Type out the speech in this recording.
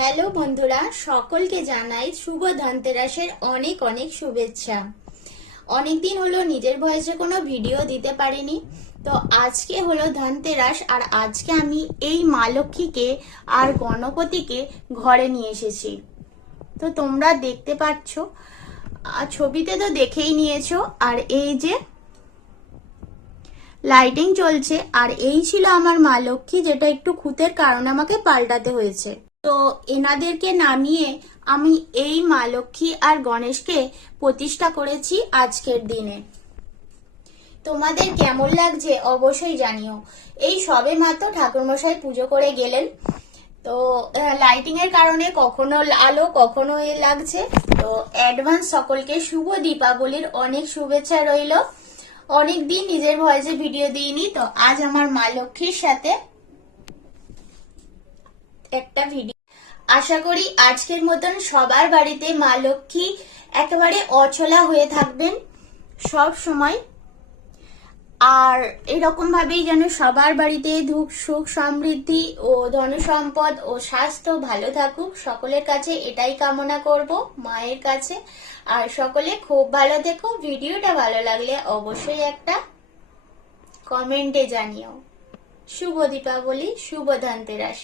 Hello বন্ধুরা, সকলকে জানাই শুভ ধনতেরাসের অনেক অনেক শুভেচ্ছা। অনেকদিন হলো নিজের ভয়েসে কোনো ভিডিও দিতে পারিনি, তো আজকে হলো ধনতেরাস। আর আজকে আমি এই মা লক্ষ্মীকে আর গণপতিকে ঘরে নিয়ে এসেছি। তো তোমরা দেখতে পাচ্ছ, ছবিতে তো দেখেই নিয়েছো। আর এই যে লাইটিং চলছে, আর এই ছিল আমার মা লক্ষ্মী, যেটা একটু খুঁতের কারণে আমাকে পাল্টাতে হয়েছে। তো এনাদেরকে নামিয়ে আমি এই মা লক্ষ্মী আর গণেশকে প্রতিষ্ঠা করেছি আজকের দিনে। তোমাদের কেমন লাগছে অবশ্যই জানিও। এই সবে মাত্র ঠাকুরমশাই পুজো করে গেলেন, তো লাইটিং এর কারণে কখনো আলো কখনো এ লাগছে। তো অ্যাডভান্স সকলকে শুভ দীপাবলির অনেক শুভেচ্ছা রইল। অনেকদিন নিজের ভয়েসে ভিডিও দিইনি, তো আজ আমার মা লক্ষ্মীর সাথে একটা ভিডিও। আশা করি আজকের মতন সবার বাড়িতে মা লক্ষ্মী একেবারে অচলা হয়ে থাকবেন সব সময়। আর এরকম ভাবেই যেন সবার বাড়িতে সুখ সমৃদ্ধি ও ধনসম্পদ ও স্বাস্থ্য ভালো থাকুক, সকলের কাছে এটাই কামনা করব মায়ের কাছে। আর সকলে খুব ভালো থেকো। ভিডিওটা ভালো লাগলে অবশ্যই একটা কমেন্টে জানিও। শুভ দীপাবলি, শুভ ধনতেরাস।